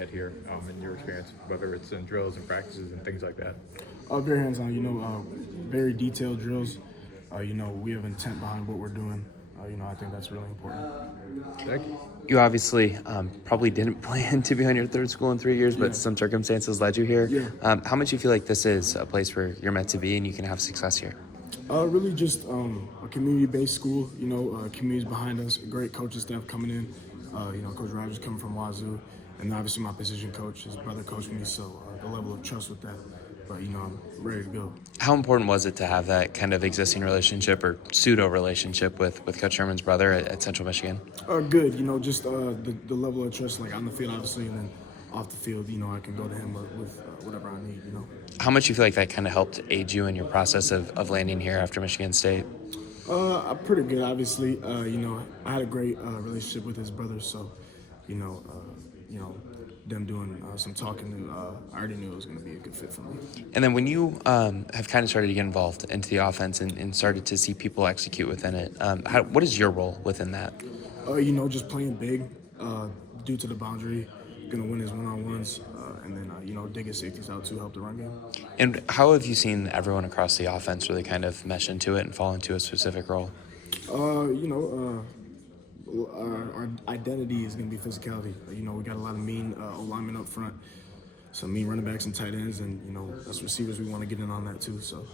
get here in your experience, whether it's in drills and practices and things like that? Very hands-on, very detailed drills. We have intent behind what we're doing. I think that's really important. Thank you. You obviously probably didn't plan to be on your third school in 3 years, but Yeah. some circumstances led you here. Yeah. How much do you feel like this is a place where you're meant to be and you can have success here? Really just a community-based school, community's behind us, great coaching staff coming in. Coach Rogers coming from Wazoo, and obviously my position coach, his brother coached me, so the level of trust with that. But, I'm ready to go. How important was it to have that kind of existing relationship or pseudo relationship with Coach Sherman's brother at Central Michigan? Good, just the level of trust, like on the field, obviously, and then off the field, I can go to him with whatever I need. How much do you feel like that kind of helped aid you in your process of landing here after Michigan State? I'm pretty good, obviously. I had a great relationship with his brother, so, them doing some talking, I already knew it was going to be a good fit for me. And then when you have kind of started to get involved into the offense and started to see people execute within it, what is your role within that? Just playing big, due to the boundary, going to win his one-on-ones, and then, digging safeties out to help the run game. And how have you seen everyone across the offense really kind of mesh into it and fall into a specific role? Our identity is going to be physicality. We got a lot of mean linemen up front, some mean running backs and tight ends, and, as receivers, we want to get in on that too. So